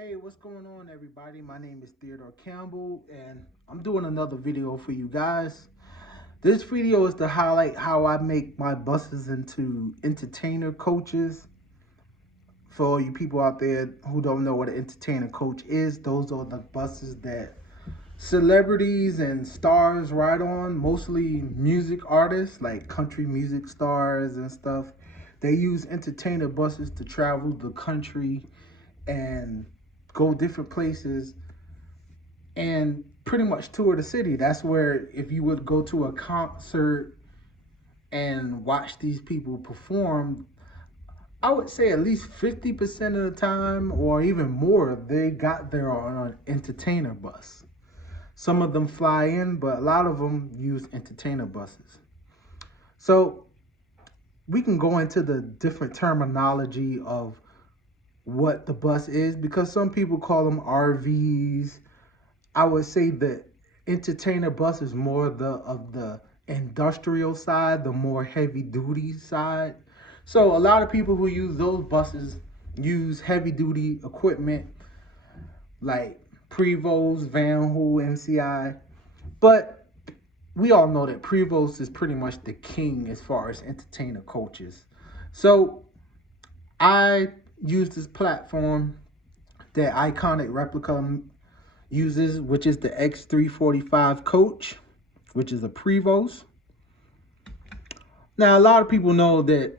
Hey, what's going on, everybody? My name is Theodore Campbell, and I'm doing another video for you guys. This video is to highlight how I make my buses into entertainer coaches. For all you people out there who don't know what an entertainer coach is, those are the buses that celebrities and stars ride on, mostly music artists like country music stars and stuff. They use entertainer buses to travel the country and go different places and pretty much tour the city. That's where if you would go to a concert and watch these people perform, I would say at least 50% of the time or even more, they got there on an entertainer bus. Some of them fly in, but a lot of them use entertainer buses. So we can go into the different terminology of what the bus is because some people call them RVs. I would say the entertainer bus is more of the industrial side, the more heavy duty side. So a lot of people who use those buses use heavy duty equipment like Prevost, Van Hool, MCI. But we all know that Prevost is pretty much the king as far as entertainer coaches. So I use this platform that Iconic Replica uses, which is the X3-45 coach, which is a Prevost. Now, a lot of people know that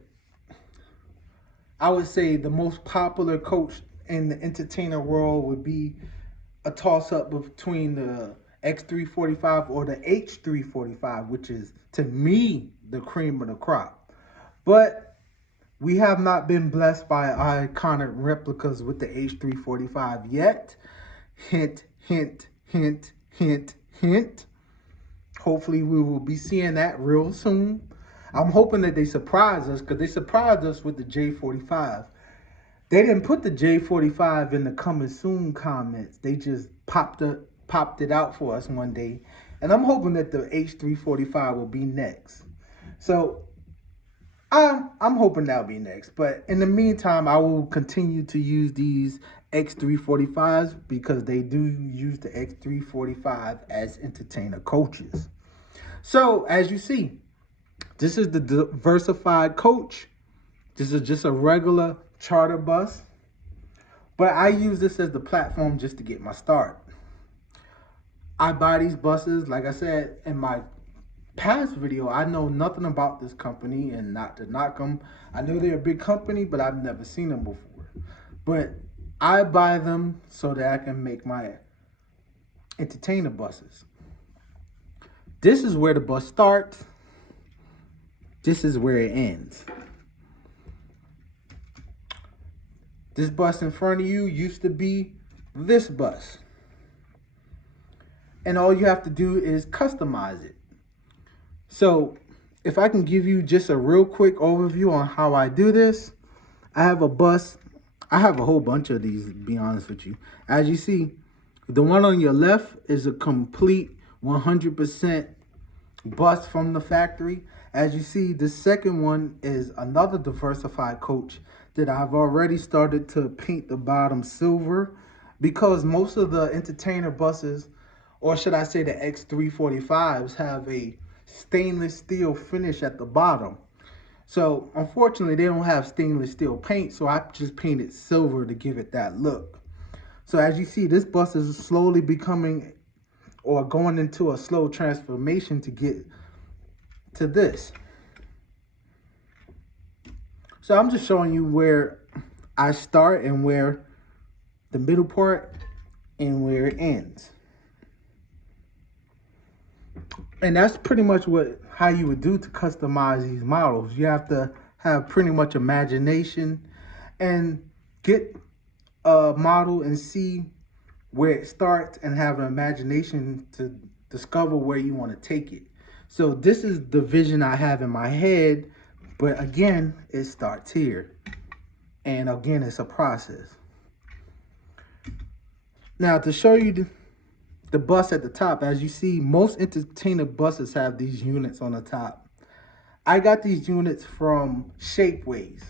I would say the most popular coach in the entertainer world would be a toss-up between the X3-45 or the H3-45, which is, to me, the cream of the crop. But we have not been blessed by Iconic replicas with the H3-45 yet. Hint, hint, hint, hint, hint. Hopefully we will be seeing that real soon. I'm hoping that they surprise us because they surprised us with the J45. They didn't put the J45 in the coming soon comments. They just popped it out for us one day. And I'm hoping that the H345 will be next. So I'm hoping that'll be next. But in the meantime, I will continue to use these X345s because they do use the X345 as entertainer coaches. So as you see, this is the diversified coach. This is just a regular charter bus. But I use this as the platform just to get my start. I buy these buses, like I said in my past video, I know nothing about this company, and not to knock them. I know they're a big company, but I've never seen them before. But I buy them so that I can make my entertainer buses. This is where the bus starts. This is where it ends. This bus in front of you used to be this bus. And all you have to do is customize it. So if I can give you just a real quick overview on how I do this, I have a bus. I have a whole bunch of these, to be honest with you. As you see, the one on your left is a complete 100% bus from the factory. As you see, the second one is another diversified coach that I've already started to paint the bottom silver because most of the entertainer buses, or should I say the X345s, have a stainless steel finish at the bottom. So unfortunately they don't have stainless steel paint, so I just painted silver to give it that look. So as you see, this bus is slowly becoming or going into a slow transformation to get to this. So I'm just showing you where I start and where the middle part and where it ends. And that's pretty much how you would do to customize these models. You have to have pretty much imagination and get a model and see where it starts and have an imagination to discover where you want to take it. So this is the vision I have in my head, but again, it starts here. And again, it's a process. Now to show you the bus at the top, as you see, most entertainer buses have these units on the top. I got these units from Shapeways.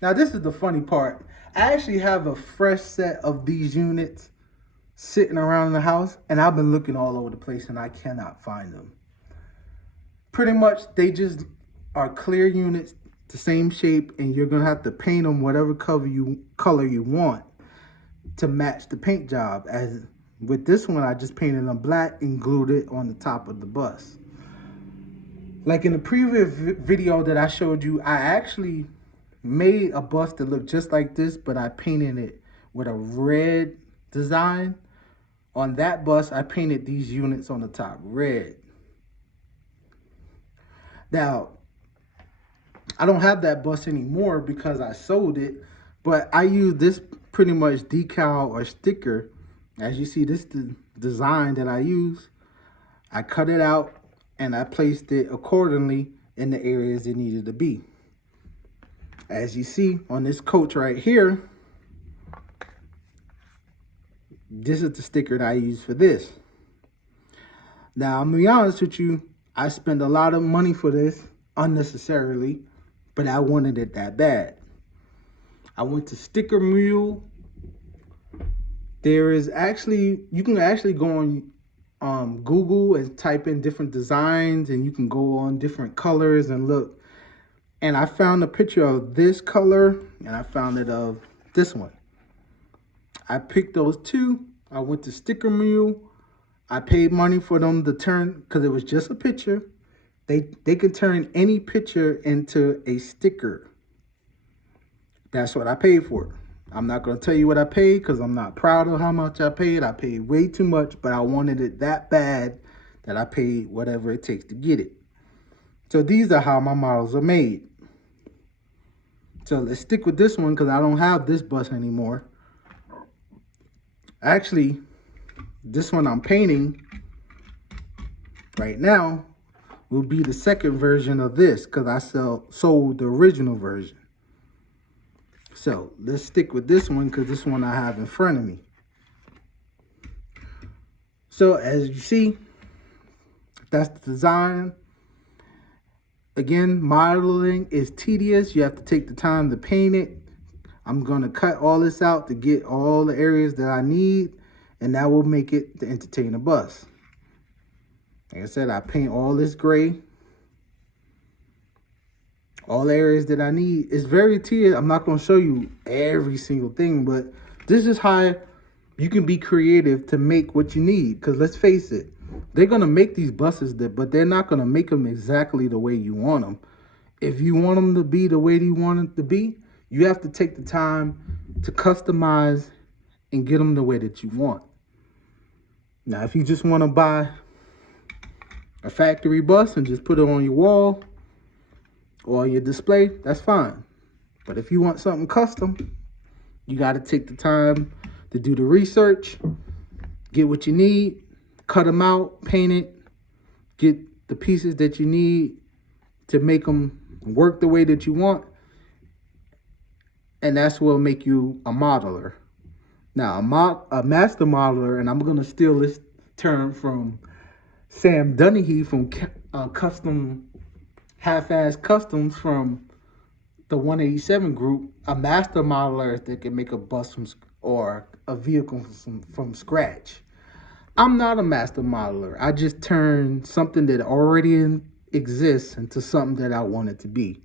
Now this is the funny part. I actually have a fresh set of these units sitting around the house, and I've been looking all over the place and I cannot find them. Pretty much they just are clear units, the same shape, and you're gonna have to paint them whatever color you want to match the paint job. As with this one, I just painted them black and glued it on the top of the bus. Like in the previous video that I showed you, I actually made a bus that looked just like this, but I painted it with a red design. On that bus, I painted these units on the top red. Now, I don't have that bus anymore because I sold it, but I use this pretty much decal or sticker. As you see, this is the design that I use. I cut it out and I placed it accordingly in the areas it needed to be. As you see on this coach right here, this is the sticker that I use for this. Now, I'm gonna be honest with you, I spent a lot of money for this unnecessarily, but I wanted it that bad. I went to Sticker Mule. There is actually, you can actually go on Google and type in different designs, and you can go on different colors and look. And I found a picture of this color, and I found it of this one. I picked those two. I went to Sticker Mule. I paid money for them to turn, because it was just a picture. They could turn any picture into a sticker. That's what I paid for. I'm not going to tell you what I paid because I'm not proud of how much I paid. I paid way too much, but I wanted it that bad that I paid whatever it takes to get it. So these are how my models are made. So let's stick with this one because I don't have this bus anymore. Actually, this one I'm painting right now will be the second version of this because I sold the original version. So let's stick with this one because this one I have in front of me. So as you see, that's the design. Again, modeling is tedious. You have to take the time to paint it. I'm going to cut all this out to get all the areas that I need, and that will make it the entertainer bus. Like I said, I paint all this gray. All the areas that I need. It's very tedious. I'm not going to show you every single thing, but this is how you can be creative to make what you need. Because let's face it, they're going to make these buses, but they're not going to make them exactly the way you want them. If you want them to be the way you want them to be, you have to take the time to customize and get them the way that you want. Now, if you just want to buy a factory bus and just put it on your wall or your display, that's fine. But if you want something custom, you got to take the time to do the research, get what you need, cut them out, paint it, get the pieces that you need to make them work the way that you want. And that's what will make you a modeler. Now, a master modeler, and I'm going to steal this term from Sam Dunahee from Custom Half-Ass Customs from the 187 group. A master modeler is that can make a bus or a vehicle from scratch. I'm not a master modeler. I just turn something that already exists into something that I want it to be.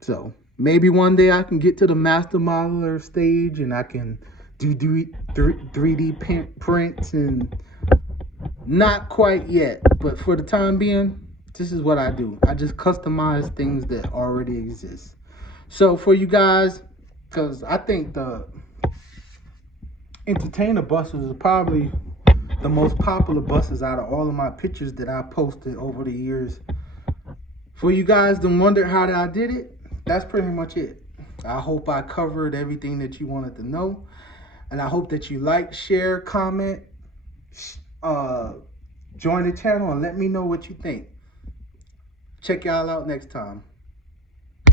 So maybe one day I can get to the master modeler stage and I can do 3D prints, and not quite yet. But for the time being, this is what I do. I just customize things that already exist. So for you guys, because I think the entertainer buses are probably the most popular buses out of all of my pictures that I posted over the years. For you guys to wonder how I did it, that's pretty much it. I hope I covered everything that you wanted to know. And I hope that you like, share, comment, join the channel, and let me know what you think. Check y'all out next time.